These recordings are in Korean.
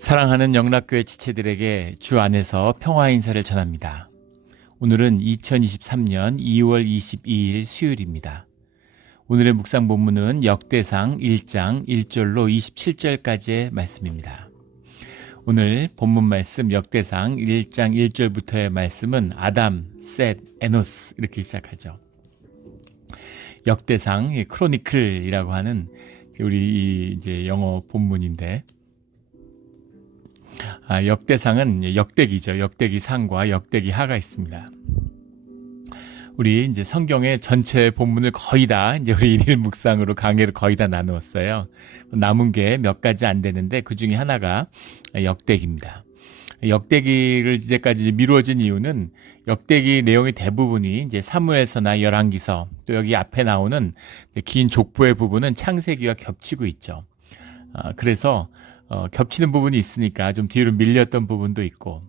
사랑하는 영락교회 지체들에게 주 안에서 평화 인사를 전합니다. 오늘은 2023년 2월 22일 수요일입니다. 오늘의 묵상 본문은 역대상 1장 1절로 27절까지의 말씀입니다. 오늘 본문 말씀 역대상 1장 1절부터의 말씀은 아담, 셋, 에노스 이렇게 시작하죠. 역대상 크로니클이라고 하는 우리 이제 영어 본문인데 역대상은 역대기죠. 역대기 상과 역대기 하가 있습니다. 우리 이제 성경의 전체 본문을 거의 다 이제 우리 일일 묵상으로 강해를 거의 다 나누었어요. 남은 게 몇 가지 안 되는데 그 중에 하나가 역대기입니다. 역대기를 이제까지 미루어진 이유는 역대기 내용의 대부분이 이제 사무엘서나 열왕기서 또 여기 앞에 나오는 긴 족보의 부분은 창세기와 겹치고 있죠. 그래서 겹치는 부분이 있으니까 좀 뒤로 밀렸던 부분도 있고,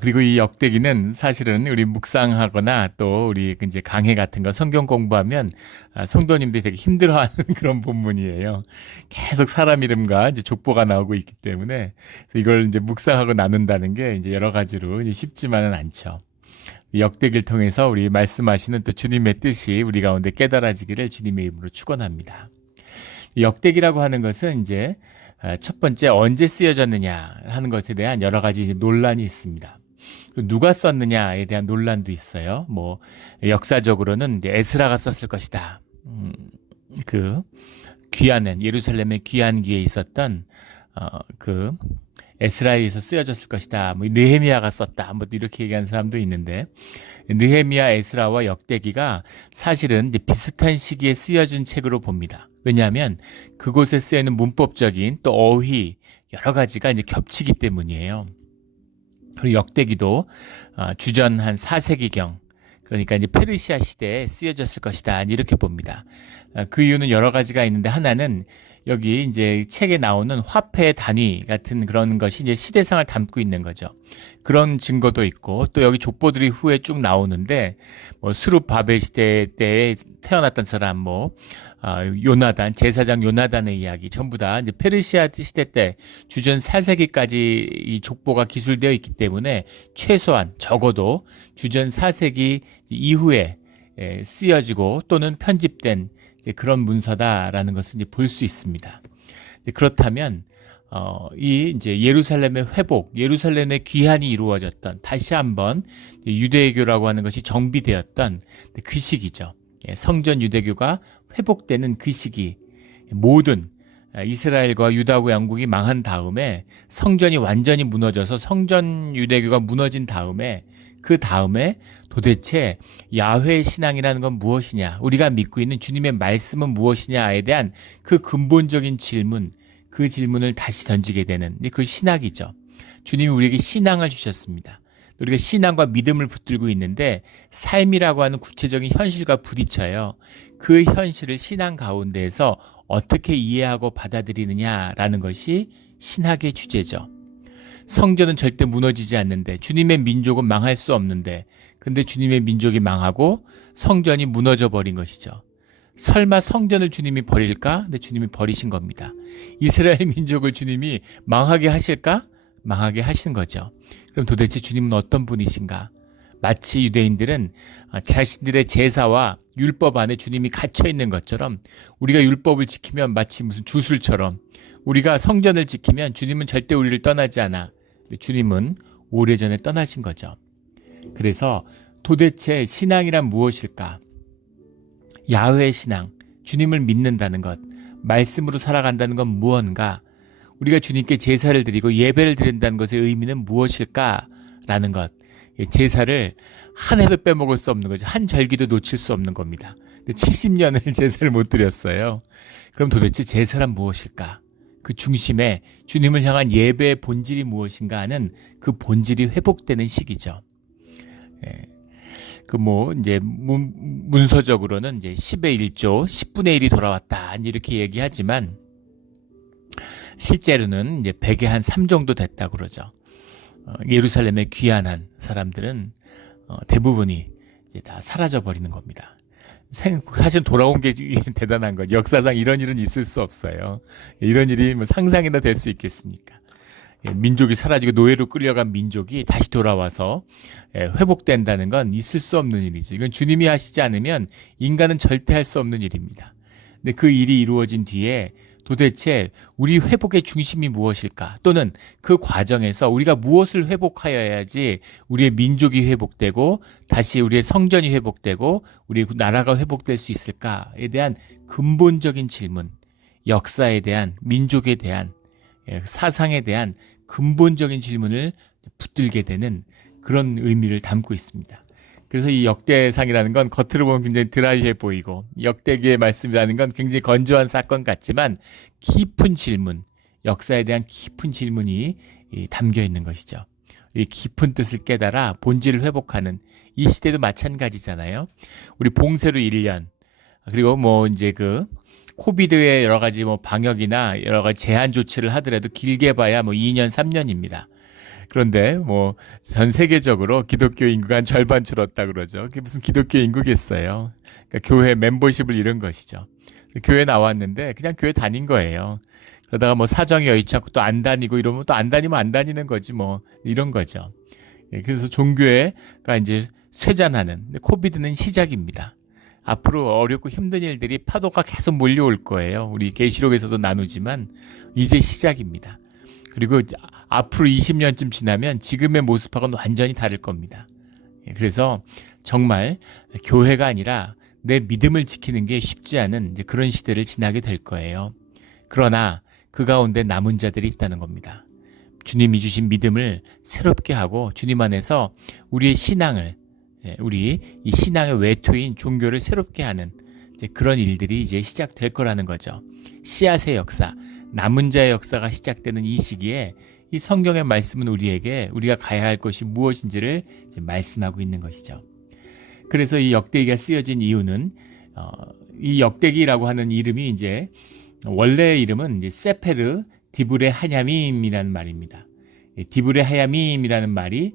그리고 이 역대기는 사실은 우리 묵상하거나 또 우리 이제 강해 같은 거 성경 공부하면 성도님들이 되게 힘들어하는 그런 본문이에요. 계속 사람 이름과 이제 족보가 나오고 있기 때문에 이걸 이제 묵상하고 나눈다는 게 이제 여러 가지로 이제 쉽지만은 않죠. 역대기를 통해서 우리 말씀하시는 또 주님의 뜻이 우리 가운데 깨달아지기를 주님의 이름으로 축원합니다. 역대기라고 하는 것은 이제 첫 번째 언제 쓰여졌느냐 하는 것에 대한 여러 가지 논란이 있습니다. 누가 썼느냐에 대한 논란도 있어요. 뭐 역사적으로는 이제 에스라가 썼을 것이다. 그 귀환은 예루살렘의 귀환기에 있었던 그 에스라에서 쓰여졌을 것이다. 뭐 느헤미야가 썼다. 뭐 이렇게 얘기하는 사람도 있는데 느헤미야, 에스라와 역대기가 사실은 이제 비슷한 시기에 쓰여진 책으로 봅니다. 왜냐하면 그곳에 쓰여있는 문법적인 또 어휘 여러 가지가 이제 겹치기 때문이에요. 그리고 역대기도 주전 한 4세기경 그러니까 이제 페르시아 시대에 쓰여졌을 것이다 이렇게 봅니다. 그 이유는 여러 가지가 있는데 하나는 여기 이제 책에 나오는 화폐 단위 같은 그런 것이 이제 시대상을 담고 있는 거죠. 그런 증거도 있고 또 여기 족보들이 후에 쭉 나오는데 뭐 수룹바벨 시대 때 태어났던 사람 뭐 요나단 제사장 요나단의 이야기 전부 다 이제 페르시아 시대 때 주전 4세기까지 이 족보가 기술되어 있기 때문에 최소한 적어도 주전 4세기 이후에 쓰여지고 또는 편집된 그런 문서다라는 것을 이제 볼 수 있습니다. 그렇다면 이 이제 예루살렘의 회복, 예루살렘의 귀환이 이루어졌던 다시 한번 유대교라고 하는 것이 정비되었던 그 시기죠. 성전 유대교가 회복되는 그 시기, 모든 이스라엘과 유다고 양국이 망한 다음에 성전이 완전히 무너져서 성전 유대교가 무너진 다음에 그 다음에 도대체 야훼 신앙이라는 건 무엇이냐, 우리가 믿고 있는 주님의 말씀은 무엇이냐에 대한 그 근본적인 질문, 그 질문을 다시 던지게 되는 그 신학이죠. 주님이 우리에게 신앙을 주셨습니다. 우리가 신앙과 믿음을 붙들고 있는데 삶이라고 하는 구체적인 현실과 부딪혀요. 그 현실을 신앙 가운데에서 어떻게 이해하고 받아들이느냐라는 것이 신학의 주제죠. 성전은 절대 무너지지 않는데 주님의 민족은 망할 수 없는데 근데 주님의 민족이 망하고 성전이 무너져 버린 것이죠. 설마 성전을 주님이 버릴까? 근데 주님이 버리신 겁니다. 이스라엘 민족을 주님이 망하게 하실까? 망하게 하신 거죠. 그럼 도대체 주님은 어떤 분이신가? 마치 유대인들은 자신들의 제사와 율법 안에 주님이 갇혀 있는 것처럼 우리가 율법을 지키면 마치 무슨 주술처럼 우리가 성전을 지키면 주님은 절대 우리를 떠나지 않아. 주님은 오래전에 떠나신 거죠. 그래서 도대체 신앙이란 무엇일까? 야훼 신앙, 주님을 믿는다는 것, 말씀으로 살아간다는 건 무언가? 우리가 주님께 제사를 드리고 예배를 드린다는 것의 의미는 무엇일까라는 것. 제사를 한 해도 빼먹을 수 없는 거죠. 한 절기도 놓칠 수 없는 겁니다. 70년을 제사를 못 드렸어요. 그럼 도대체 제사란 무엇일까? 그 중심에 주님을 향한 예배의 본질이 무엇인가 하는 그 본질이 회복되는 시기죠. 이제 문서적으로는 이제 10의 1조, 10분의 1이 돌아왔다 이렇게 얘기하지만 실제로는 이제 100의 한 3 정도 됐다 그러죠. 예루살렘에 귀환한 사람들은 대부분이 이제 다 사라져 버리는 겁니다. 사실 돌아온 게 대단한 거죠. 역사상 이런 일은 있을 수 없어요. 이런 일이 뭐 상상이나 될 수 있겠습니까? 민족이 사라지고 노예로 끌려간 민족이 다시 돌아와서 회복된다는 건 있을 수 없는 일이죠. 이건 주님이 하시지 않으면 인간은 절대 할 수 없는 일입니다. 근데 그 일이 이루어진 뒤에 도대체 우리 회복의 중심이 무엇일까? 또는 그 과정에서 우리가 무엇을 회복하여야지 우리의 민족이 회복되고 다시 우리의 성전이 회복되고 우리 나라가 회복될 수 있을까에 대한 근본적인 질문, 역사에 대한, 민족에 대한, 사상에 대한 근본적인 질문을 붙들게 되는 그런 의미를 담고 있습니다. 그래서 이 역대상이라는 건 겉으로 보면 굉장히 드라이해 보이고 역대기의 말씀이라는 건 굉장히 건조한 사건 같지만 깊은 질문, 역사에 대한 깊은 질문이 담겨 있는 것이죠. 이 깊은 뜻을 깨달아 본질을 회복하는 이 시대도 마찬가지잖아요. 우리 봉쇄로 1년 그리고 뭐 이제 그 코비드의 여러 가지 뭐 방역이나 여러 가지 제한 조치를 하더라도 길게 봐야 뭐 2년, 3년입니다. 그런데 뭐 전 세계적으로 기독교 인구가 한 절반 줄었다 그러죠. 그게 무슨 기독교 인구겠어요. 그러니까 교회 멤버십을 잃은 것이죠. 교회 나왔는데 그냥 교회 다닌 거예요. 그러다가 뭐 사정이 여의치 않고 또 안 다니고 이러면 또 안 다니면 안 다니는 거지 뭐 이런 거죠. 그래서 종교가 이제 쇠잔하는 코비드는 시작입니다. 앞으로 어렵고 힘든 일들이 파도가 계속 몰려올 거예요. 우리 계시록에서도 나누지만 이제 시작입니다. 그리고 앞으로 20년쯤 지나면 지금의 모습하고는 완전히 다를 겁니다. 그래서 정말 교회가 아니라 내 믿음을 지키는 게 쉽지 않은 이제 그런 시대를 지나게 될 거예요. 그러나 그 가운데 남은 자들이 있다는 겁니다. 주님이 주신 믿음을 새롭게 하고 주님 안에서 우리의 신앙을 우리 이 신앙의 외투인 종교를 새롭게 하는 이제 그런 일들이 이제 시작될 거라는 거죠. 씨앗의 역사, 남은 자의 역사가 시작되는 이 시기에 이 성경의 말씀은 우리에게 우리가 가야 할 것이 무엇인지를 이제 말씀하고 있는 것이죠. 그래서 이 역대기가 쓰여진 이유는 이 역대기라고 하는 이름이 이제 원래 이름은 이제 세페르 디브레 하냐밈이라는 말입니다. 디브레 하냐밈이라는 말이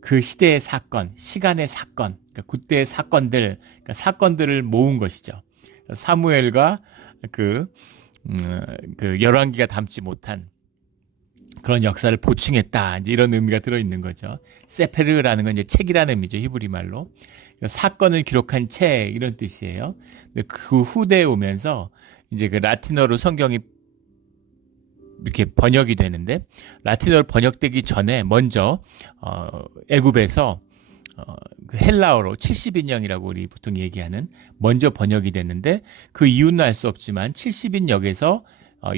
그 시대의 사건, 시간의 사건, 그러니까 그때의 사건들, 그러니까 사건들을 모은 것이죠. 사무엘과 그 열왕기가 담지 못한 그런 역사를 보충했다. 이제 이런 의미가 들어있는 거죠. 세페르라는 건 이제 책이라는 의미죠. 히브리 말로. 그러니까 사건을 기록한 책 이런 뜻이에요. 근데 그 후대에 오면서 이제 그 라틴어로 성경이 이렇게 번역이 되는데 라틴어로 번역되기 전에 먼저 애굽에서 그 헬라어로 70인역이라고 우리 보통 얘기하는 먼저 번역이 됐는데 그 이유는 알 수 없지만 70인역에서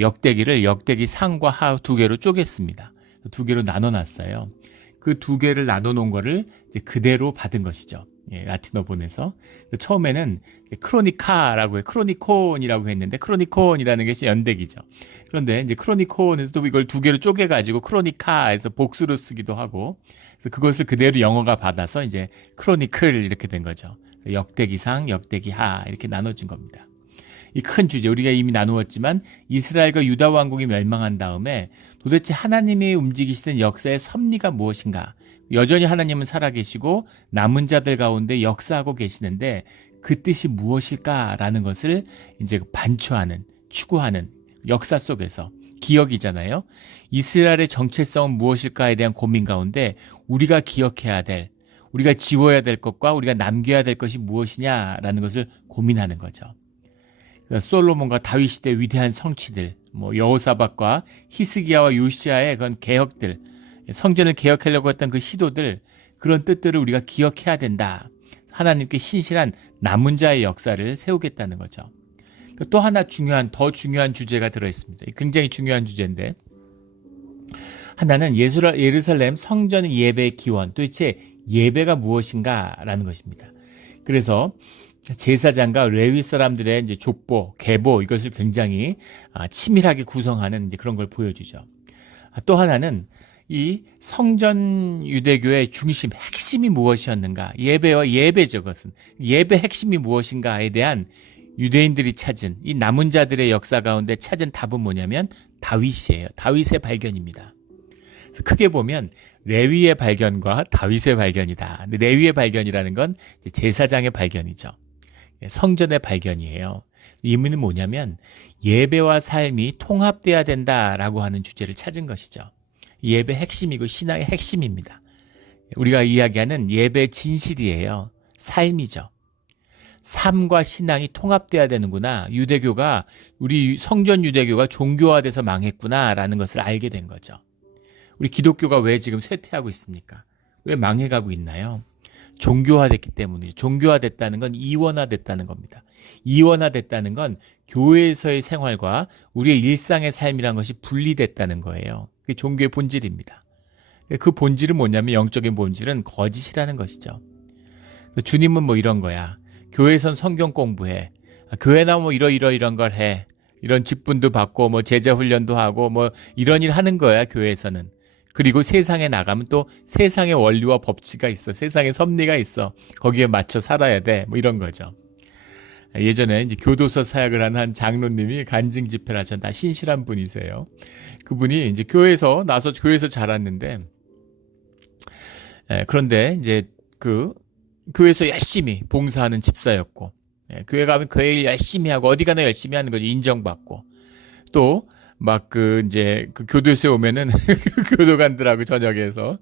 역대기를 역대기 상과 하 두 개로 쪼갰습니다. 두 개로 나눠놨어요. 그 두 개를 나눠놓은 거를 이제 그대로 받은 것이죠. 라틴어 본에서 처음에는 크로니카라고 해 크로니콘이라고 했는데 크로니콘이라는 것이 연대기죠. 그런데 이제 크로니콘에서 또 이걸 두 개로 쪼개가지고 크로니카에서 복수로 쓰기도 하고 그것을 그대로 영어가 받아서 이제 크로니클 이렇게 된 거죠. 역대기상, 역대기하 이렇게 나눠진 겁니다. 이 큰 주제 우리가 이미 나누었지만 이스라엘과 유다 왕국이 멸망한 다음에 도대체 하나님이 움직이시는 역사의 섭리가 무엇인가? 여전히 하나님은 살아계시고 남은 자들 가운데 역사하고 계시는데 그 뜻이 무엇일까라는 것을 이제 반추하는, 추구하는 역사 속에서 기억이잖아요. 이스라엘의 정체성은 무엇일까에 대한 고민 가운데 우리가 기억해야 될, 우리가 지워야 될 것과 우리가 남겨야 될 것이 무엇이냐라는 것을 고민하는 거죠. 솔로몬과 다윗 시대 위대한 성취들, 뭐 여호사밧과 히스기야와 요시야의 그런 개혁들, 성전을 개혁하려고 했던 그 시도들, 그런 뜻들을 우리가 기억해야 된다. 하나님께 신실한 남은 자의 역사를 세우겠다는 거죠. 또 하나 더 중요한 주제가 들어있습니다. 굉장히 중요한 주제인데 하나는 예루살렘 성전 예배의 기원, 도대체 예배가 무엇인가라는 것입니다. 그래서 제사장과 레위 사람들의 이제 족보, 계보 이것을 굉장히 치밀하게 구성하는 이제 그런 걸 보여주죠. 또 하나는 이 성전 유대교의 중심, 핵심이 무엇이었는가? 예배와 예배죠, 그것은. 예배 핵심이 무엇인가에 대한 유대인들이 찾은 이 남은 자들의 역사 가운데 찾은 답은 뭐냐면 다윗이에요. 다윗의 발견입니다. 그래서 크게 보면 레위의 발견과 다윗의 발견이다. 근데 레위의 발견이라는 건 제사장의 발견이죠. 성전의 발견이에요. 의미는 뭐냐면 예배와 삶이 통합돼야 된다라고 하는 주제를 찾은 것이죠. 예배 핵심이고 신앙의 핵심입니다. 우리가 이야기하는 예배 진실이에요. 삶이죠. 삶과 신앙이 통합돼야 되는구나. 유대교가 우리 성전 유대교가 종교화돼서 망했구나라는 것을 알게 된 거죠. 우리 기독교가 왜 지금 쇠퇴하고 있습니까? 왜 망해가고 있나요? 종교화됐기 때문이죠. 종교화됐다는 건 이원화됐다는 겁니다. 이원화됐다는 건 교회에서의 생활과 우리의 일상의 삶이란 것이 분리됐다는 거예요. 그게 종교의 본질입니다. 그 본질은 뭐냐면 영적인 본질은 거짓이라는 것이죠. 주님은 뭐 이런 거야. 교회에선 성경 공부해. 교회나 뭐 이런 걸 해. 이런 직분도 받고 뭐 제자 훈련도 하고 뭐 이런 일 하는 거야, 교회에서는. 그리고 세상에 나가면 또 세상의 원리와 법칙이 있어. 세상의 섭리가 있어. 거기에 맞춰 살아야 돼. 뭐 이런 거죠. 예전에 이제 교도소 사역을 한 장로님이 간증 집회를 하셨다. 신실한 분이세요. 그분이 이제 교회에서 자랐는데, 그런데 이제 그 교회에서 열심히 봉사하는 집사였고, 교회 가면 교회 일 열심히 하고 어디 가나 열심히 하는 거죠. 인정받고. 또 막 이제 교도소에 오면은 교도관들하고 저녁에서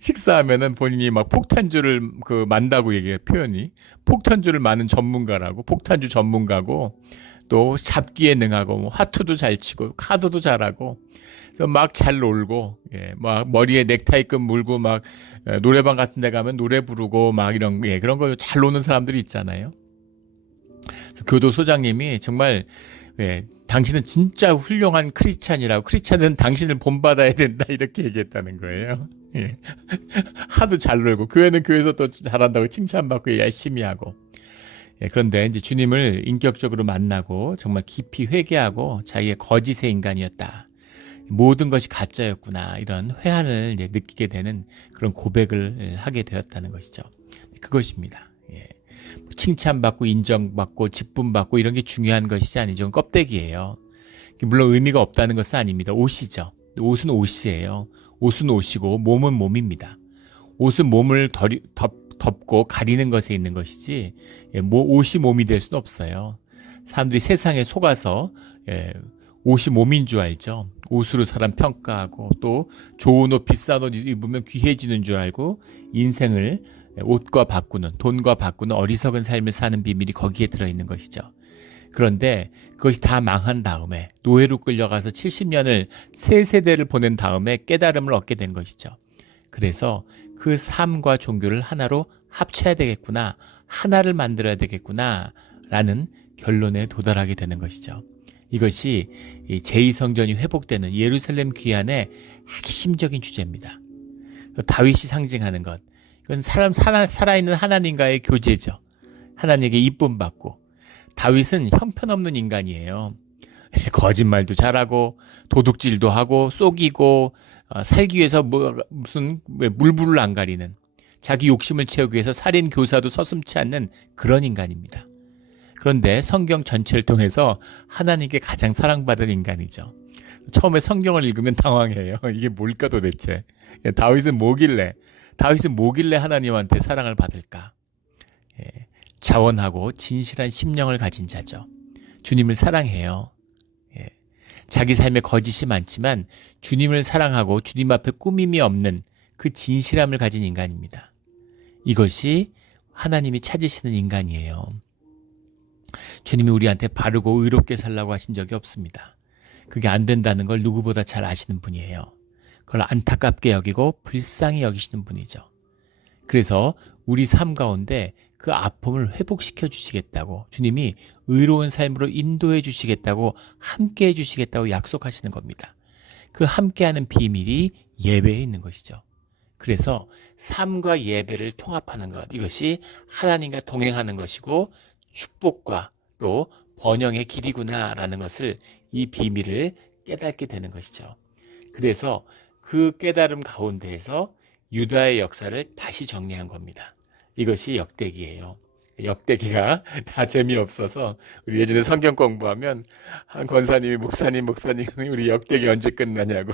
식사하면은 본인이 막 폭탄주를 만다고 얘기해요. 표현이. 폭탄주를 마는 전문가라고, 폭탄주 전문가고, 또 잡기에 능하고, 뭐 화투도 잘 치고, 카드도 잘하고, 막 잘 놀고, 막 머리에 넥타이끈 물고, 막 노래방 같은 데 가면 노래 부르고, 막 이런, 그런 거 잘 노는 사람들이 있잖아요. 교도소장님이 정말, 당신은 진짜 훌륭한 크리스찬이라고, 크리스찬은 당신을 본받아야 된다, 이렇게 얘기했다는 거예요. 하도 잘 놀고, 교회는 교회에서 또 잘한다고 칭찬받고 열심히 하고. 그런데 이제 주님을 인격적으로 만나고 정말 깊이 회개하고 자기의 거짓의 인간이었다. 모든 것이 가짜였구나. 이런 회한을 이제 느끼게 되는 그런 고백을 하게 되었다는 것이죠. 그것입니다. 칭찬받고 인정받고 직분받고 이런 게 중요한 것이지 아니죠. 껍데기예요. 물론 의미가 없다는 것은 아닙니다. 옷이죠. 옷은 옷이에요. 옷은 옷이고 몸은 몸입니다. 옷은 몸을 덮고 가리는 것에 있는 것이지 옷이 몸이 될 수는 없어요. 사람들이 세상에 속아서 옷이 몸인 줄 알죠. 옷으로 사람 평가하고 또 좋은 옷, 비싼 옷 입으면 귀해지는 줄 알고 인생을 옷과 바꾸는, 돈과 바꾸는 어리석은 삶을 사는 비밀이 거기에 들어있는 것이죠. 그런데 그것이 다 망한 다음에 노예로 끌려가서 70년을 세 세대를 보낸 다음에 깨달음을 얻게 된 것이죠. 그래서 그 삶과 종교를 하나로 합쳐야 되겠구나, 하나를 만들어야 되겠구나 라는 결론에 도달하게 되는 것이죠. 이것이 제2성전이 회복되는 예루살렘 귀환의 핵심적인 주제입니다. 다윗이 상징하는 것, 이건 살아있는 하나님과의 교제죠. 하나님에게 이쁨 받고. 다윗은 형편없는 인간이에요. 거짓말도 잘하고 도둑질도 하고 속이고 살기 위해서 무슨 물불을 안 가리는, 자기 욕심을 채우기 위해서 살인 교사도 서슴지 않는 그런 인간입니다. 그런데 성경 전체를 통해서 하나님께 가장 사랑받은 인간이죠. 처음에 성경을 읽으면 당황해요. 이게 뭘까 도대체. 다윗은 뭐길래 하나님한테 사랑을 받을까? 자원하고 진실한 심령을 가진 자죠. 주님을 사랑해요. 자기 삶에 거짓이 많지만 주님을 사랑하고 주님 앞에 꾸밈이 없는 그 진실함을 가진 인간입니다. 이것이 하나님이 찾으시는 인간이에요. 주님이 우리한테 바르고 의롭게 살라고 하신 적이 없습니다. 그게 안 된다는 걸 누구보다 잘 아시는 분이에요. 그걸 안타깝게 여기고 불쌍히 여기시는 분이죠. 그래서 우리 삶 가운데 그 아픔을 회복시켜 주시겠다고, 주님이 의로운 삶으로 인도해 주시겠다고, 함께 해 주시겠다고 약속하시는 겁니다. 그 함께하는 비밀이 예배에 있는 것이죠. 그래서 삶과 예배를 통합하는 것, 이것이 하나님과 동행하는 것이고 축복과 또 번영의 길이구나라는 것을, 이 비밀을 깨닫게 되는 것이죠. 그래서 그 깨달음 가운데에서 유다의 역사를 다시 정리한 겁니다. 이것이 역대기예요. 역대기가 다 재미없어서 우리 예전에 성경 공부하면 한 권사님이 목사님 우리 역대기 언제 끝나냐고.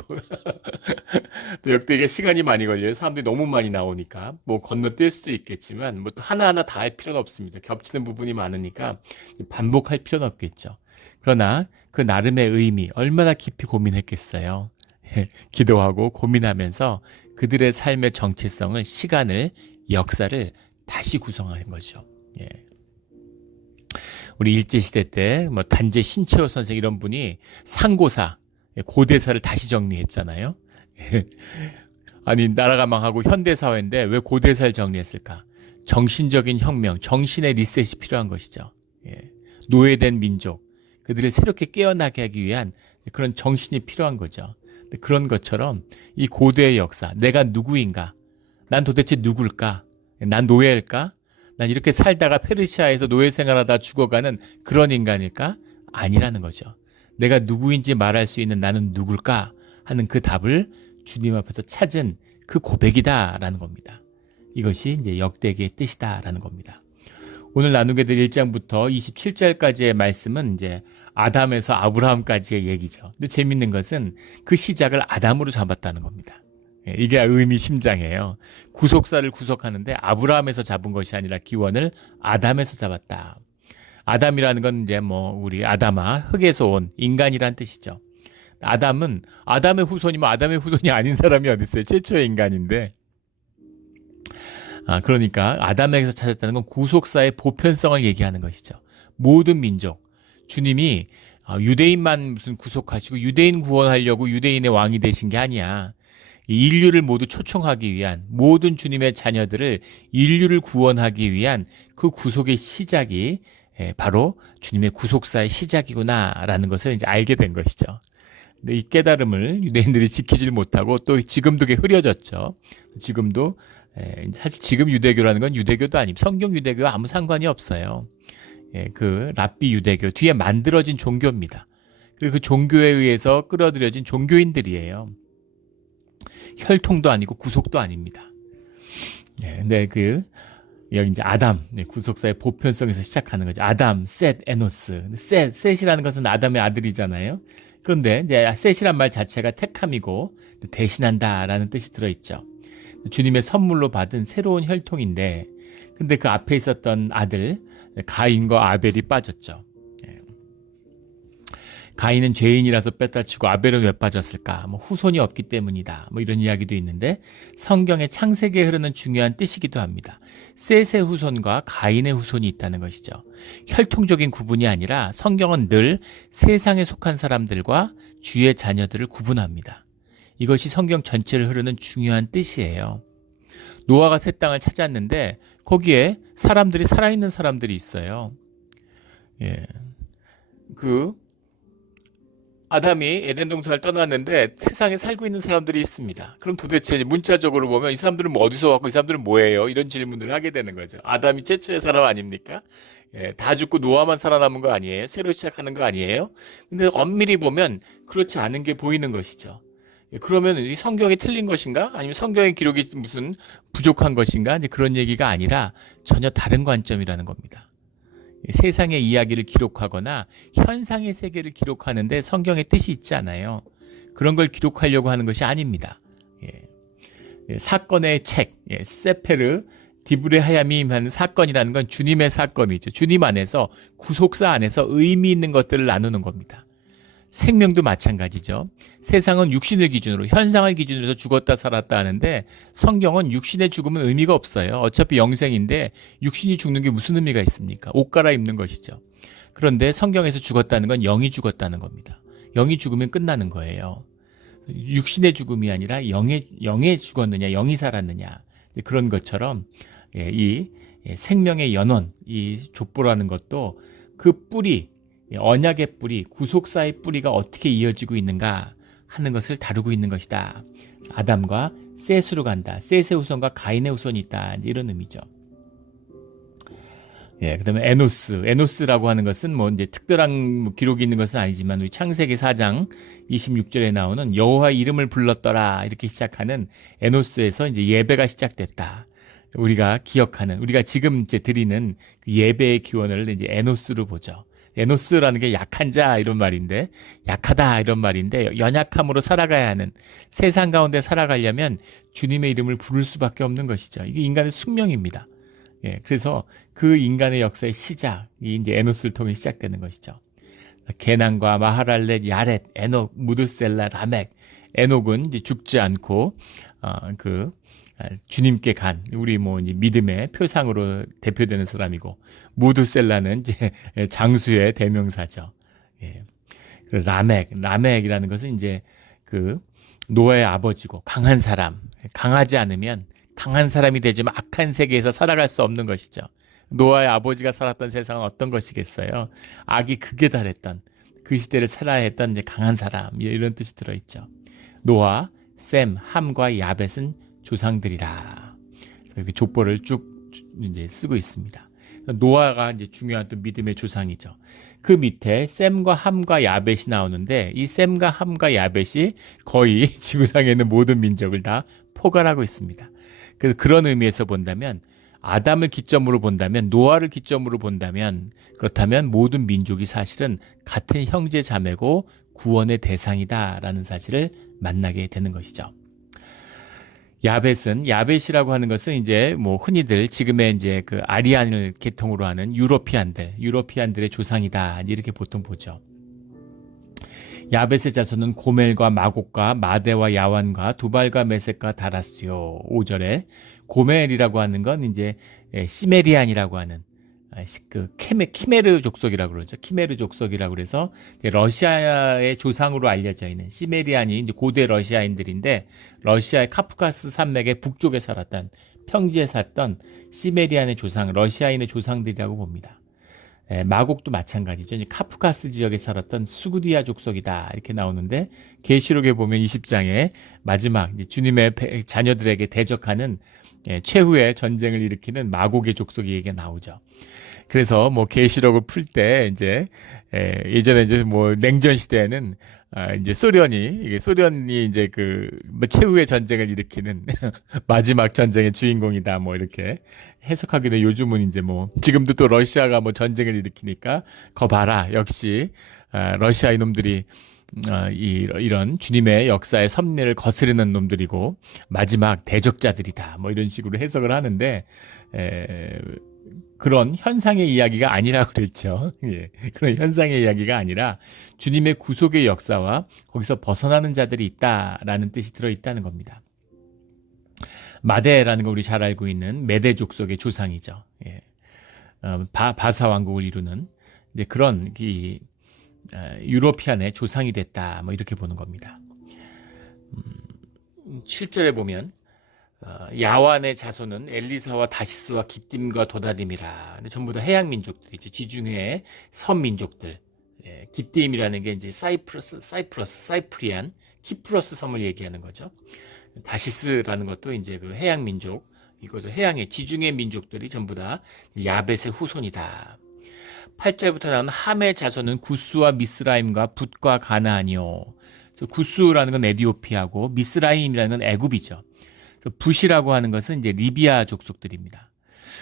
또 역대기가 시간이 많이 걸려요. 사람들이 너무 많이 나오니까 뭐 건너뛸 수도 있겠지만 뭐 또 하나하나 다 할 필요는 없습니다. 겹치는 부분이 많으니까 반복할 필요는 없겠죠. 그러나 그 나름의 의미 얼마나 깊이 고민했겠어요. 기도하고 고민하면서 그들의 삶의 정체성을, 시간을, 역사를 다시 구성한 거죠. 예. 우리 일제시대 때 뭐 단재 신채호 선생 이런 분이 상고사, 고대사를 다시 정리했잖아요. 아니 나라가 망하고 현대사회인데 왜 고대사를 정리했을까? 정신적인 혁명, 정신의 리셋이 필요한 것이죠. 예. 노예된 민족, 그들을 새롭게 깨어나게 하기 위한 그런 정신이 필요한 거죠. 그런 것처럼 이 고대의 역사, 내가 누구인가? 난 도대체 누굴까? 난 노예일까? 난 이렇게 살다가 페르시아에서 노예 생활하다 죽어가는 그런 인간일까? 아니라는 거죠. 내가 누구인지 말할 수 있는 나는 누굴까? 하는 그 답을 주님 앞에서 찾은 그 고백이다라는 겁니다. 이것이 이제 역대기의 뜻이다라는 겁니다. 오늘 나누게 될 1장부터 27절까지의 말씀은 이제 아담에서 아브라함까지의 얘기죠. 근데 재밌는 것은 그 시작을 아담으로 잡았다는 겁니다. 이게 의미심장해요. 구속사를 구속하는데 아브라함에서 잡은 것이 아니라 기원을 아담에서 잡았다. 아담이라는 건 이제 뭐 우리 아담아, 흙에서 온 인간이란 뜻이죠. 아담은 아담의 후손이면 아담의 후손이 아닌 사람이 어디 있어요? 최초의 인간인데. 그러니까 아담에게서 찾았다는 건 구속사의 보편성을 얘기하는 것이죠. 모든 민족, 주님이 유대인만 무슨 구속하시고 유대인 구원하려고 유대인의 왕이 되신 게 아니야. 인류를 모두 초청하기 위한, 모든 주님의 자녀들을 인류를 구원하기 위한 그 구속의 시작이 바로 주님의 구속사의 시작이구나라는 것을 이제 알게 된 것이죠. 근데 이 깨달음을 유대인들이 지키질 못하고 또 지금도 그게 흐려졌죠. 지금도 사실 지금 유대교라는 건 유대교도 아니고 성경 유대교와 아무 상관이 없어요. 그 랍비 유대교 뒤에 만들어진 종교입니다. 그리고 그 종교에 의해서 끌어들여진 종교인들이에요. 혈통도 아니고 구속도 아닙니다. 근데 여기 이제 아담, 구속사의 보편성에서 시작하는 거죠. 아담, 셋, 에노스. 셋이라는 것은 아담의 아들이잖아요. 그런데 이제 셋이란 말 자체가 택함이고 대신한다라는 뜻이 들어있죠. 주님의 선물로 받은 새로운 혈통인데, 근데 그 앞에 있었던 아들 가인과 아벨이 빠졌죠. 가인은 죄인이라서 뺐다치고 아벨은 왜 빠졌을까? 뭐 후손이 없기 때문이다. 뭐 이런 이야기도 있는데 성경의 창세기에 흐르는 중요한 뜻이기도 합니다. 셋의 후손과 가인의 후손이 있다는 것이죠. 혈통적인 구분이 아니라 성경은 늘 세상에 속한 사람들과 주의 자녀들을 구분합니다. 이것이 성경 전체를 흐르는 중요한 뜻이에요. 노아가 새 땅을 찾았는데 거기에 사람들이 살아있는 사람들이 있어요. 아담이 에덴 동산을 떠났는데 세상에 살고 있는 사람들이 있습니다. 그럼 도대체 문자적으로 보면 이 사람들은 뭐 어디서 왔고 이 사람들은 뭐예요? 이런 질문을 하게 되는 거죠. 아담이 최초의 사람 아닙니까? 다 죽고 노아만 살아남은 거 아니에요? 새로 시작하는 거 아니에요? 근데 엄밀히 보면 그렇지 않은 게 보이는 것이죠. 그러면 이 성경이 틀린 것인가? 아니면 성경의 기록이 무슨 부족한 것인가? 이제 그런 얘기가 아니라 전혀 다른 관점이라는 겁니다. 세상의 이야기를 기록하거나 현상의 세계를 기록하는데 성경의 뜻이 있지 않아요. 그런 걸 기록하려고 하는 것이 아닙니다. 사건의 책, 세페르 디브레 하야밈 하는 사건이라는 건 주님의 사건이죠. 주님 안에서 구속사 안에서 의미 있는 것들을 나누는 겁니다. 생명도 마찬가지죠. 세상은 육신을 기준으로, 현상을 기준으로 해서 죽었다 살았다 하는데 성경은 육신의 죽음은 의미가 없어요. 어차피 영생인데 육신이 죽는 게 무슨 의미가 있습니까? 옷 갈아입는 것이죠. 그런데 성경에서 죽었다는 건 영이 죽었다는 겁니다. 영이 죽으면 끝나는 거예요. 육신의 죽음이 아니라 영에 죽었느냐, 영이 살았느냐. 그런 것처럼 이 생명의 연원, 이 족보라는 것도 그 뿌리, 언약의 뿌리, 구속사의 뿌리가 어떻게 이어지고 있는가 하는 것을 다루고 있는 것이다. 아담과 셋으로 간다. 셋의 후손과 가인의 후손이 있다. 이런 의미죠. 그다음에 에노스라고 하는 것은 뭐 이제 특별한 기록이 있는 것은 아니지만 우리 창세기 4장 26절에 나오는 여호와의 이름을 불렀더라 이렇게 시작하는 에노스에서 이제 예배가 시작됐다. 우리가 기억하는, 우리가 지금 이제 드리는 그 예배의 기원을 이제 에노스로 보죠. 에노스라는 게 약한 자 이런 말인데, 약하다 이런 말인데, 연약함으로 살아가야 하는, 세상 가운데 살아가려면 주님의 이름을 부를 수밖에 없는 것이죠. 이게 인간의 숙명입니다. 예, 그래서 그 인간의 역사의 시작이 이제 에노스를 통해 시작되는 것이죠. 게난과 마하랄렛, 야렛, 에녹, 무드셀라, 라멕. 에녹은 이제 죽지 않고 주님께 간 우리 뭐 이제 믿음의 표상으로 대표되는 사람이고, 무드셀라는 이제 장수의 대명사죠. 예. 라멕이라는 것은 이제 그 노아의 아버지고, 강한 사람, 강하지 않으면 강한 사람이 되지만 악한 세계에서 살아갈 수 없는 것이죠. 노아의 아버지가 살았던 세상은 어떤 것이겠어요? 악이 극에 달했던 그 시대를 살아야 했던 이제 강한 사람, 이런 뜻이 들어있죠. 노아, 셈, 함과 야벳은 조상들이라. 이렇게 족보를 쭉 이제 쓰고 있습니다. 노아가 이제 중요한 또 믿음의 조상이죠. 그 밑에 셈과 함과 야벳이 나오는데, 이 셈과 함과 야벳이 거의 지구상에 있는 모든 민족을 다 포괄하고 있습니다. 그래서 그런 의미에서 본다면, 아담을 기점으로 본다면, 노아를 기점으로 본다면, 그렇다면 모든 민족이 사실은 같은 형제 자매고 구원의 대상이다라는 사실을 만나게 되는 것이죠. 야벳이라고 하는 것은 이제 뭐 흔히들 지금의 이제 그 아리안을 계통으로 하는 유로피안들의 조상이다, 이렇게 보통 보죠. 야벳의 자손은 고멜과 마곡과 마대와 야완과 두발과 메섹과 다라스요. 5절에 고멜이라고 하는 건 이제 시메리안이라고 하는 그 키메르 족속이라고 그러죠. 키메르 족속이라고 그래서 러시아의 조상으로 알려져 있는 시메리안이 이제 고대 러시아인들인데, 러시아의 카프카스 산맥의 북쪽에 살았던, 평지에 살던 시메리안의 조상, 러시아인의 조상들이라고 봅니다. 마곡도 마찬가지죠. 이제 카프카스 지역에 살았던 수구디아 족속이다, 이렇게 나오는데, 계시록에 보면 20장에 마지막 주님의 자녀들에게 대적하는 최후의 전쟁을 일으키는 마곡의 족속이 얘기가 나오죠. 그래서 뭐 계시록을 풀 때 이제 예전에 이제 뭐 냉전 시대에는 이제 소련이 이제 그 최후의 전쟁을 일으키는 마지막 전쟁의 주인공이다, 뭐 이렇게 해석하기도 해요. 요즘은 이제 뭐 지금도 또 러시아가 뭐 전쟁을 일으키니까 거 봐라, 역시 러시아 이놈들이 이런 주님의 역사의 섭리를 거스르는 놈들이고 마지막 대적자들이다, 뭐 이런 식으로 해석을 하는데, 그런 현상의 이야기가 아니라 그랬죠. 예, 그런 현상의 이야기가 아니라 주님의 구속의 역사와 거기서 벗어나는 자들이 있다라는 뜻이 들어있다는 겁니다. 마대라는 거 우리 잘 알고 있는 메대 족속의 조상이죠. 예. 바사 왕국을 이루는 이제 그런 유로피안의 조상이 됐다, 뭐 이렇게 보는 겁니다. 7절에 보면 야완의 자손은 엘리사와 다시스와 기띔과 도다딤이라. 전부 다 해양 민족들이죠. 지중해의 섬 민족들. 예, 기띔이라는 게 이제 사이프리안, 키프러스 섬을 얘기하는 거죠. 다시스라는 것도 이제 그 해양 민족, 이거죠. 해양의 지중해 민족들이 전부 다 야벳의 후손이다. 8절부터 나오는 함의 자손은 구스와 미스라임과 붓과 가나안이요. 구스라는 건 에디오피아고 미스라임이라는 건 애굽이죠. 붓이라고 하는 것은 이제 리비아 족속들입니다.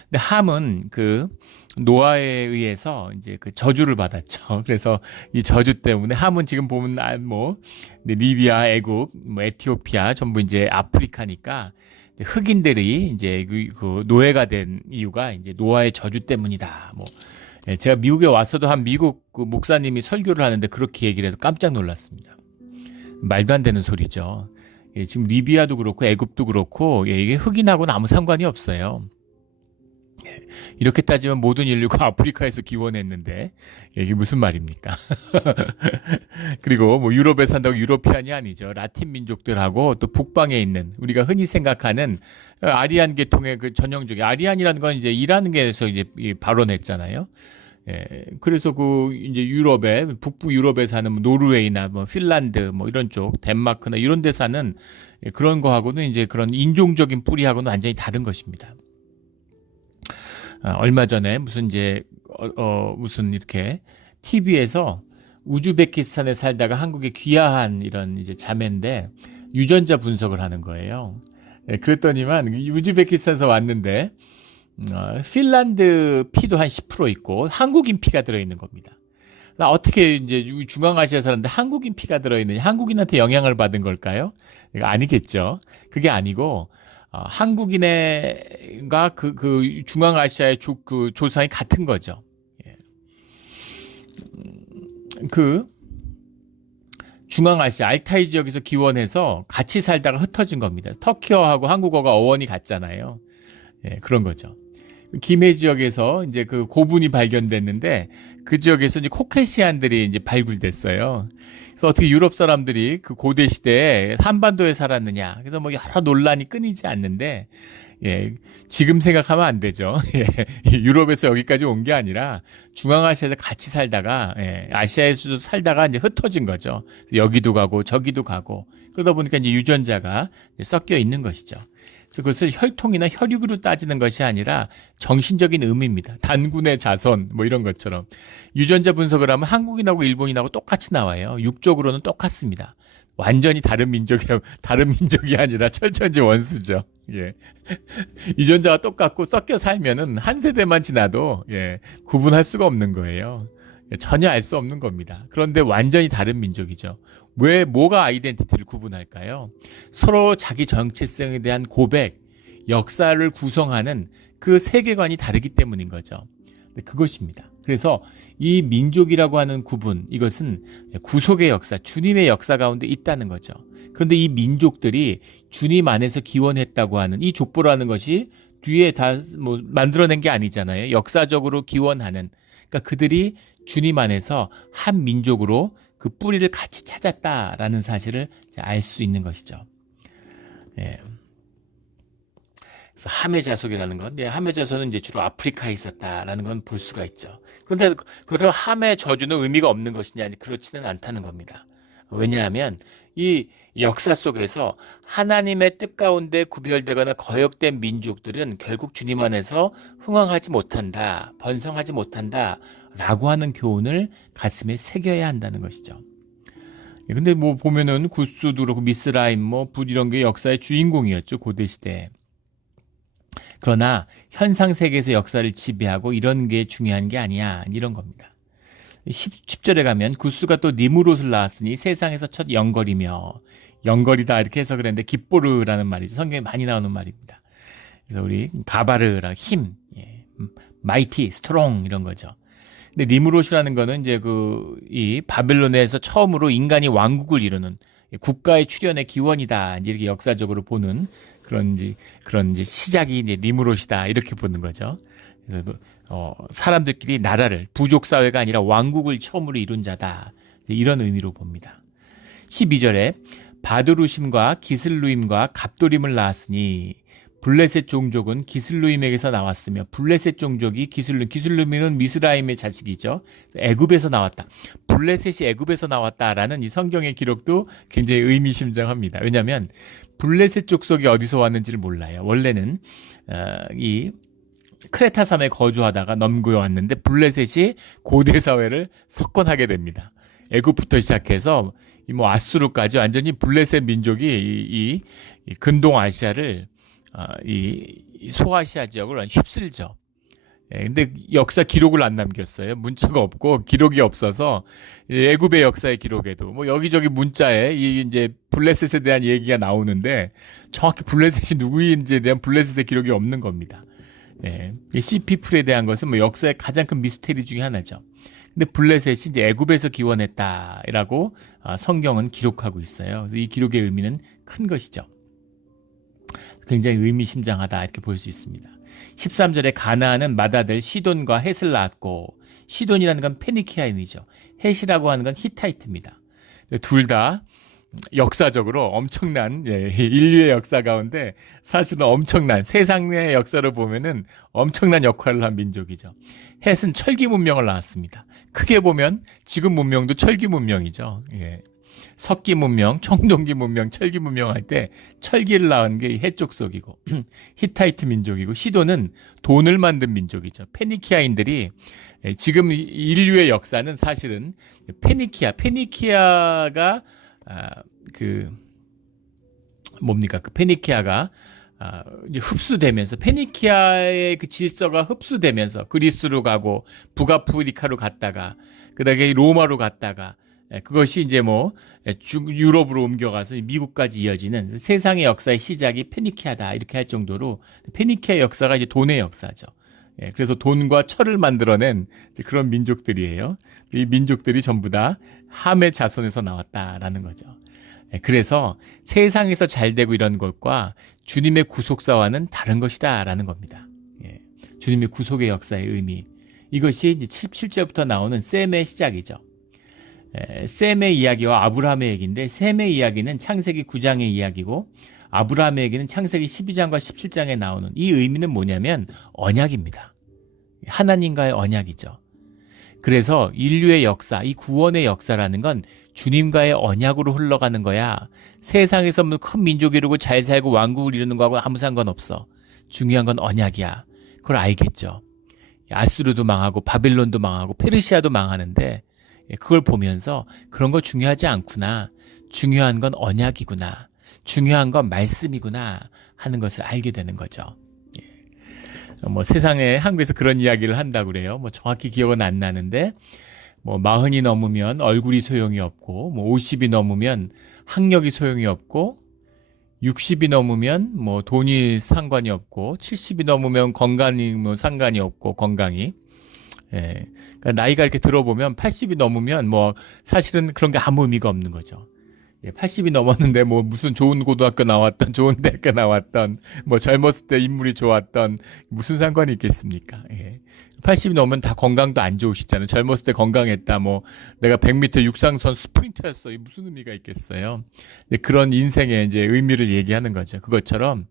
근데 함은 그 노아에 의해서 이제 그 저주를 받았죠. 그래서 이 저주 때문에 함은 지금 보면 뭐 리비아, 애굽, 뭐 에티오피아 전부 이제 아프리카니까 흑인들이 이제 그 노예가 된 이유가 이제 노아의 저주 때문이다. 뭐 제가 미국에 왔어도 한 미국 그 목사님이 설교를 하는데 그렇게 얘기를 해서 깜짝 놀랐습니다. 말도 안 되는 소리죠. 예, 지금 리비아도 그렇고 애굽도 그렇고 이게 흑인하고는 아무 상관이 없어요. 예, 이렇게 따지면 모든 인류가 아프리카에서 기원했는데 이게 무슨 말입니까? 그리고 뭐 유럽에 산다고 유로피안이 아니죠. 라틴 민족들하고 또 북방에 있는 우리가 흔히 생각하는 아리안 계통의 그 전형적인 아리안이라는 건 이제 이라는 게에서 이제 발원했잖아요. 예, 그래서 그 이제 북부 유럽에 사는 노르웨이나 뭐 핀란드 뭐 이런 쪽, 덴마크나 이런 데 사는 그런 거하고는 이제 그런 인종적인 뿌리하고는 완전히 다른 것입니다. 얼마 전에 무슨 이렇게 TV에서 우즈베키스탄에 살다가 한국에 귀화한 이런 이제 자매인데 유전자 분석을 하는 거예요. 예, 그랬더니만 우즈베키스탄에서 왔는데 핀란드 피도 한 10% 있고 한국인 피가 들어있는 겁니다. 나 어떻게 이제 중앙아시아 사람들 한국인 피가 들어있느냐, 한국인한테 영향을 받은 걸까요? 이거 아니겠죠. 그게 아니고 한국인과 그 중앙아시아의 그 조상이 같은 거죠. 예. 그 중앙아시아 알타이 지역에서 기원해서 같이 살다가 흩어진 겁니다. 터키어하고 한국어가 어원이 같잖아요. 예, 그런 거죠. 김해 지역에서 이제 그 고분이 발견됐는데 그 지역에서 이제 코케시안들이 이제 발굴됐어요. 그래서 어떻게 유럽 사람들이 그 고대 시대에 한반도에 살았느냐. 그래서 뭐 여러 논란이 끊이지 않는데, 예, 지금 생각하면 안 되죠. 예, 유럽에서 여기까지 온 게 아니라 중앙아시아에서 같이 살다가, 예, 아시아에서도 살다가 이제 흩어진 거죠. 여기도 가고 저기도 가고 그러다 보니까 이제 유전자가 섞여 있는 것이죠. 그래서 그것을 혈통이나 혈육으로 따지는 것이 아니라 정신적인 의미입니다. 단군의 자손 뭐 이런 것처럼 유전자 분석을 하면 한국인하고 일본인하고 똑같이 나와요. 육적으로는 똑같습니다. 완전히 다른 민족이라고, 다른 민족이 아니라 철천지 원수죠. 예. 유전자가 똑같고 섞여 살면은 한 세대만 지나도, 예, 구분할 수가 없는 거예요. 전혀 알 수 없는 겁니다. 그런데 완전히 다른 민족이죠. 왜, 뭐가 아이덴티티를 구분할까요? 서로 자기 정체성에 대한 고백, 역사를 구성하는 그 세계관이 다르기 때문인 거죠. 그것입니다. 그래서 이 민족이라고 하는 구분, 이것은 구속의 역사, 주님의 역사 가운데 있다는 거죠. 그런데 이 민족들이 주님 안에서 기원했다고 하는 이 족보라는 것이 뒤에 다 뭐 만들어낸 게 아니잖아요. 역사적으로 기원하는. 그러니까 그들이 주님 안에서 한 민족으로 그 뿌리를 같이 찾았다라는 사실을 알 수 있는 것이죠. 예. 그래서 함의 자손이라는 건, 예, 함의 자손은 이제 주로 아프리카에 있었다라는 건 볼 수가 있죠. 그런데 그렇다고 함의 저주는 의미가 없는 것이냐, 아니, 그렇지는 않다는 겁니다. 왜냐하면 이 역사 속에서 하나님의 뜻 가운데 구별되거나 거역된 민족들은 결국 주님 안에서 흥왕하지 못한다, 번성하지 못한다 라고 하는 교훈을 가슴에 새겨야 한다는 것이죠. 근데 뭐 보면은 구스도 그렇고 미스라임, 뭐 붓 이런 게 역사의 주인공이었죠, 고대 시대에. 그러나 현상 세계에서 역사를 지배하고 이런 게 중요한 게 아니야, 이런 겁니다. 10절에 가면 구스가 또 니무롯을 낳았으니 세상에서 첫 영걸이며, 영걸이다 이렇게 해석을 했는데 깃보르라는 말이죠. 성경에 많이 나오는 말입니다. 그래서 우리 가바르라 힘, 예, 마이티, 스트롱 이런 거죠. 근데 니무롯이라는 거는 이제 이 바벨론에서 처음으로 인간이 왕국을 이루는 국가의 출현의 기원이다, 이렇게 역사적으로 보는 그런 이제 시작이 이제 니무롯이다 이렇게 보는 거죠. 그래서 사람들끼리 나라를, 부족 사회가 아니라 왕국을 처음으로 이룬 자다, 이런 의미로 봅니다. 12절에 바드루심과 기슬루임과 갑도림을 낳았으니 블레셋 종족은 기슬루임에게서 나왔으며, 블레셋 종족이 기슬루임은 미스라임의 자식이죠. 애굽에서 나왔다. 블레셋이 애굽에서 나왔다라는 이 성경의 기록도 굉장히 의미심장합니다. 왜냐하면 블레셋 족속이 어디서 왔는지를 몰라요. 원래는 이 크레타 섬에 거주하다가 넘겨왔는데 블레셋이 고대 사회를 석권하게 됩니다. 애굽부터 시작해서 뭐 아수르까지 완전히 블레셋 민족이 이 근동 아시아를 이 소아시아 지역을 휩쓸죠. 예, 근데 역사 기록을 안 남겼어요. 문자가 없고 기록이 없어서 애굽의 역사의 기록에도 뭐 여기저기 문자에 이제 블레셋에 대한 얘기가 나오는데 정확히 블레셋이 누구인지에 대한 블레셋의 기록이 없는 겁니다. 예, 시피플에 대한 것은 뭐 역사의 가장 큰 미스테리 중에 하나죠. 근데 블레셋이 이제 애굽에서 기원했다라고 성경은 기록하고 있어요. 그래서 이 기록의 의미는 큰 것이죠. 굉장히 의미심장하다 이렇게 볼 수 있습니다. 13절에 가나안은 맏아들 시돈과 헷을 낳았고, 시돈이라는 건 페니키아인이죠. 헷이라고 하는 건 히타이트입니다. 둘 다 역사적으로 엄청난, 예, 인류의 역사 가운데 사실은 엄청난, 세상의 역사를 보면은 엄청난 역할을 한 민족이죠. 헷은 철기 문명을 낳았습니다. 크게 보면 지금 문명도 철기 문명이죠. 예. 석기 문명, 청동기 문명, 철기 문명 할 때 철기를 낳은 게 헷 족속이고 히타이트 민족이고, 시돈은 돈을 만든 민족이죠. 페니키아인들이, 지금 인류의 역사는 사실은 페니키아가 뭡니까? 그 페니키아가 이제 흡수되면서 페니키아의 그 질서가 흡수되면서 그리스로 가고 북아프리카로 갔다가 그다음에 로마로 갔다가 그것이 이제 뭐 유럽으로 옮겨가서 미국까지 이어지는 세상의 역사의 시작이 페니키아다 이렇게 할 정도로 페니키아 역사가 이제 돈의 역사죠. 그래서 돈과 철을 만들어낸 그런 민족들이에요. 이 민족들이 전부 다 함의 자손에서 나왔다라는 거죠. 그래서 세상에서 잘 되고 이런 것과 주님의 구속사와는 다른 것이다라는 겁니다. 주님의 구속의 역사의 의미. 이것이 이제 17절부터 나오는 셈의 시작이죠. 셈의 이야기와 아브라함의 얘기인데 셈의 이야기는 창세기 9장의 이야기고 아브라함의 얘기는 창세기 12장과 17장에 나오는 이 의미는 뭐냐면 언약입니다. 하나님과의 언약이죠. 그래서 인류의 역사, 이 구원의 역사라는 건 주님과의 언약으로 흘러가는 거야. 세상에서 뭐 큰 민족 이루고 잘 살고 왕국을 이루는 거하고 아무 상관없어. 중요한 건 언약이야. 그걸 알겠죠. 아수르도 망하고 바빌론도 망하고 페르시아도 망하는데 그걸 보면서 그런 거 중요하지 않구나. 중요한 건 언약이구나. 중요한 건 말씀이구나 하는 것을 알게 되는 거죠. 뭐 세상에 한국에서 그런 이야기를 한다고 그래요. 뭐 정확히 기억은 안 나는데 뭐 40이 넘으면 얼굴이 소용이 없고 뭐 50이 넘으면 학력이 소용이 없고 60이 넘으면 뭐 돈이 상관이 없고 70이 넘으면 건강이 뭐 상관이 없고 건강이 그러니까 나이가 이렇게 들어보면 80이 넘으면 뭐 사실은 그런 게 아무 의미가 없는 거죠. 80이 넘었는데 뭐 무슨 좋은 고등학교 나왔던 좋은 대학교 나왔던 뭐 젊었을 때 인물이 좋았던 무슨 상관이 있겠습니까? 80이 넘으면 다 건강도 안 좋으시잖아요. 젊었을 때 건강했다. 뭐 내가 100m 육상선 스프린터였어. 이 무슨 의미가 있겠어요? 그런 인생의 이제 의미를 얘기하는 거죠. 그것처럼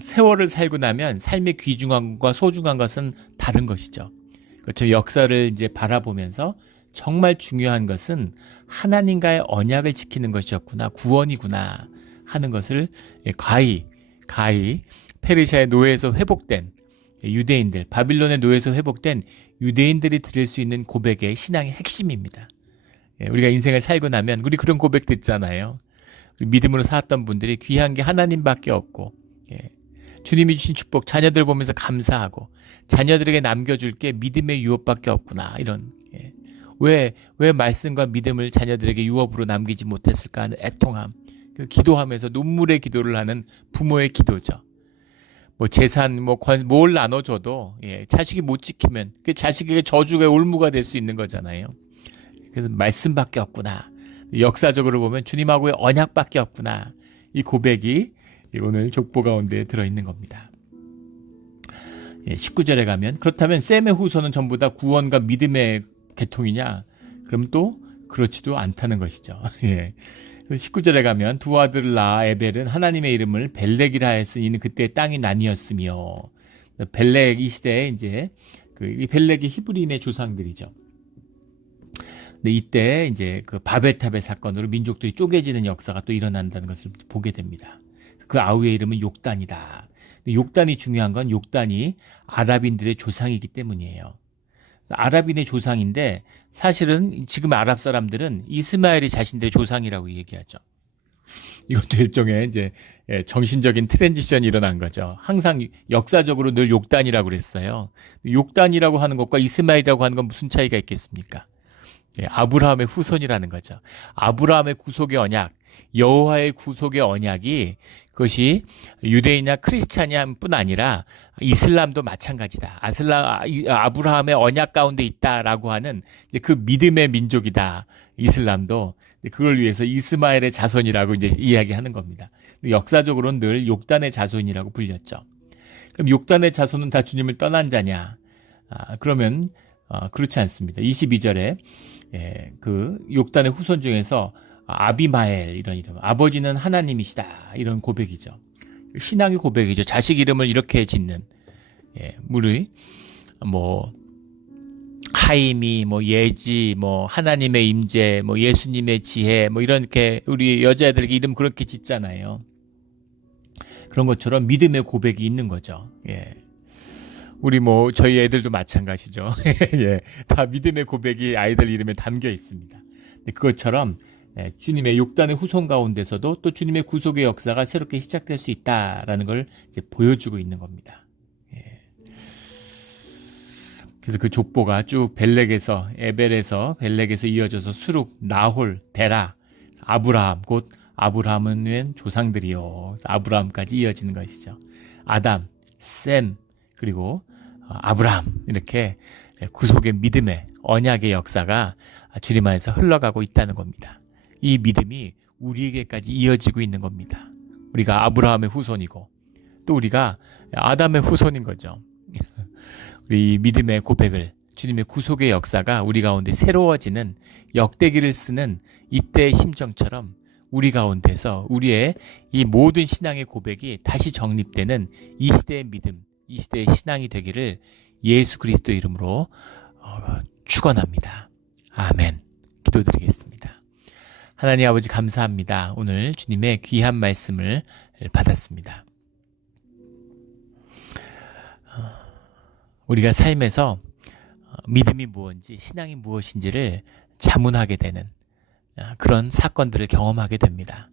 세월을 살고 나면 삶의 귀중한 것과 소중한 것은 다른 것이죠. 그렇죠. 역사를 이제 바라보면서 정말 중요한 것은 하나님과의 언약을 지키는 것이었구나, 구원이구나 하는 것을 가히 페르시아의 노예에서 회복된 유대인들, 바빌론의 노예에서 회복된 유대인들이 드릴 수 있는 고백의 신앙의 핵심입니다. 우리가 인생을 살고 나면 우리 그런 고백 듣잖아요. 믿음으로 살았던 분들이 귀한 게 하나님밖에 없고 주님이 주신 축복 자녀들 보면서 감사하고 자녀들에게 남겨줄 게 믿음의 유업밖에 없구나 이런 왜 말씀과 믿음을 자녀들에게 유업으로 남기지 못했을까 하는 애통함, 기도하면서 눈물의 기도를 하는 부모의 기도죠. 뭐 재산, 뭘 나눠줘도 자식이 못 지키면 그 자식에게 저주가 올무가 될 수 있는 거잖아요. 그래서 말씀밖에 없구나. 역사적으로 보면 주님하고의 언약밖에 없구나. 이 고백이 오늘 족보 가운데 들어있는 겁니다. 19절에 가면 그렇다면 셈의 후손은 전부 다 구원과 믿음의 계통이냐? 그럼 또 그렇지도 않다는 것이죠. 19절에 가면 두 아들을 낳아 에벨은 하나님의 이름을 벨렉이라 했으니 이는 그때 땅이 나뉘었으며 벨렉 이 시대에 이제 이 벨렉이 히브리인의 조상들이죠. 근데 이때 이제 그 바벨탑의 사건으로 민족들이 쪼개지는 역사가 또 일어난다는 것을 보게 됩니다. 그 아우의 이름은 욕단이다. 욕단이 중요한 건 욕단이 아랍인들의 조상이기 때문이에요. 아랍인의 조상인데 사실은 지금 아랍 사람들은 이스마엘이 자신들의 조상이라고 얘기하죠. 이것도 일종의 이제 정신적인 트랜지션이 일어난 거죠. 항상 역사적으로 늘 욕단이라고 그랬어요. 욕단이라고 하는 것과 이스마엘이라고 하는 건 무슨 차이가 있겠습니까? 아브라함의 후손이라는 거죠. 아브라함의 구속의 언약, 여호와의 구속의 언약이 그것이 유대인이나 크리스찬뿐 아니라 이슬람도 마찬가지다. 아브라함의 언약 가운데 있다라고 하는 이제 그 믿음의 민족이다. 이슬람도 그걸 위해서 이스마엘의 자손이라고 이제 이야기하는 겁니다. 역사적으로는 늘 욕단의 자손이라고 불렸죠. 그럼 욕단의 자손은 다 주님을 떠난 자냐? 그러면 그렇지 않습니다. 22절에 그 욕단의 후손 중에서 아비마엘 이런 이름, 아버지는 하나님이시다 이런 고백이죠. 신앙의 고백이죠. 자식 이름을 이렇게 짓는 우리 뭐 하임이 뭐 예지 뭐 하나님의 임재 뭐 예수님의 지혜 뭐 이렇게 우리 여자애들에게 이름 그렇게 짓잖아요. 그런 것처럼 믿음의 고백이 있는 거죠. 우리 뭐 저희 애들도 마찬가지죠. 다 믿음의 고백이 아이들 이름에 담겨 있습니다. 그것처럼 주님의 욕단의 후손 가운데서도 또 주님의 구속의 역사가 새롭게 시작될 수 있다라는 걸 이제 보여주고 있는 겁니다. 그래서 그 족보가 쭉 벨렉에서 에벨에서 벨렉에서 이어져서 수룩, 나홀, 데라, 아브라함, 곧 아브라함은 웬 조상들이요. 아브라함까지 이어지는 것이죠. 아담, 셈, 그리고 아브라함, 이렇게 구속의 믿음의 언약의 역사가 주님 안에서 흘러가고 있다는 겁니다. 이 믿음이 우리에게까지 이어지고 있는 겁니다. 우리가 아브라함의 후손이고 또 우리가 아담의 후손인 거죠. 우리 믿음의 고백을, 주님의 구속의 역사가 우리 가운데 새로워지는 역대기를 쓰는 이때의 심정처럼 우리 가운데서 우리의 이 모든 신앙의 고백이 다시 정립되는 이 시대의 믿음, 이 시대의 신앙이 되기를 예수 그리스도 이름으로 축원합니다. 아멘. 기도드리겠습니다. 하나님 아버지 감사합니다. 오늘 주님의 귀한 말씀을 받았습니다. 우리가 삶에서 믿음이 무엇인지, 신앙이 무엇인지를 자문하게 되는 그런 사건들을 경험하게 됩니다.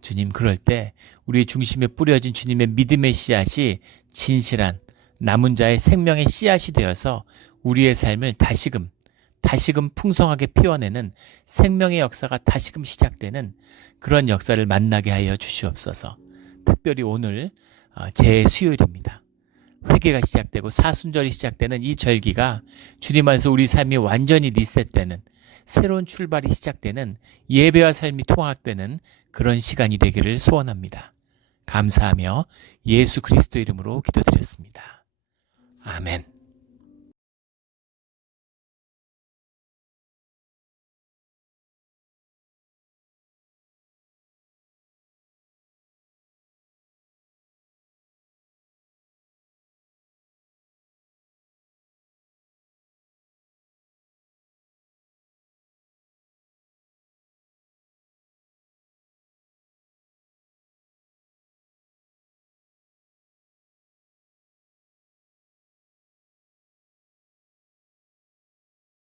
주님, 그럴 때 우리의 중심에 뿌려진 주님의 믿음의 씨앗이 진실한 남은 자의 생명의 씨앗이 되어서 우리의 삶을 다시금 풍성하게 피워내는 생명의 역사가 다시금 시작되는 그런 역사를 만나게 하여 주시옵소서. 특별히 오늘 재수요일입니다. 회개가 시작되고 사순절이 시작되는 이 절기가 주님 안에서 우리 삶이 완전히 리셋되는 새로운 출발이 시작되는 예배와 삶이 통합되는 그런 시간이 되기를 소원합니다. 감사하며 예수 그리스도 이름으로 기도드렸습니다. 아멘.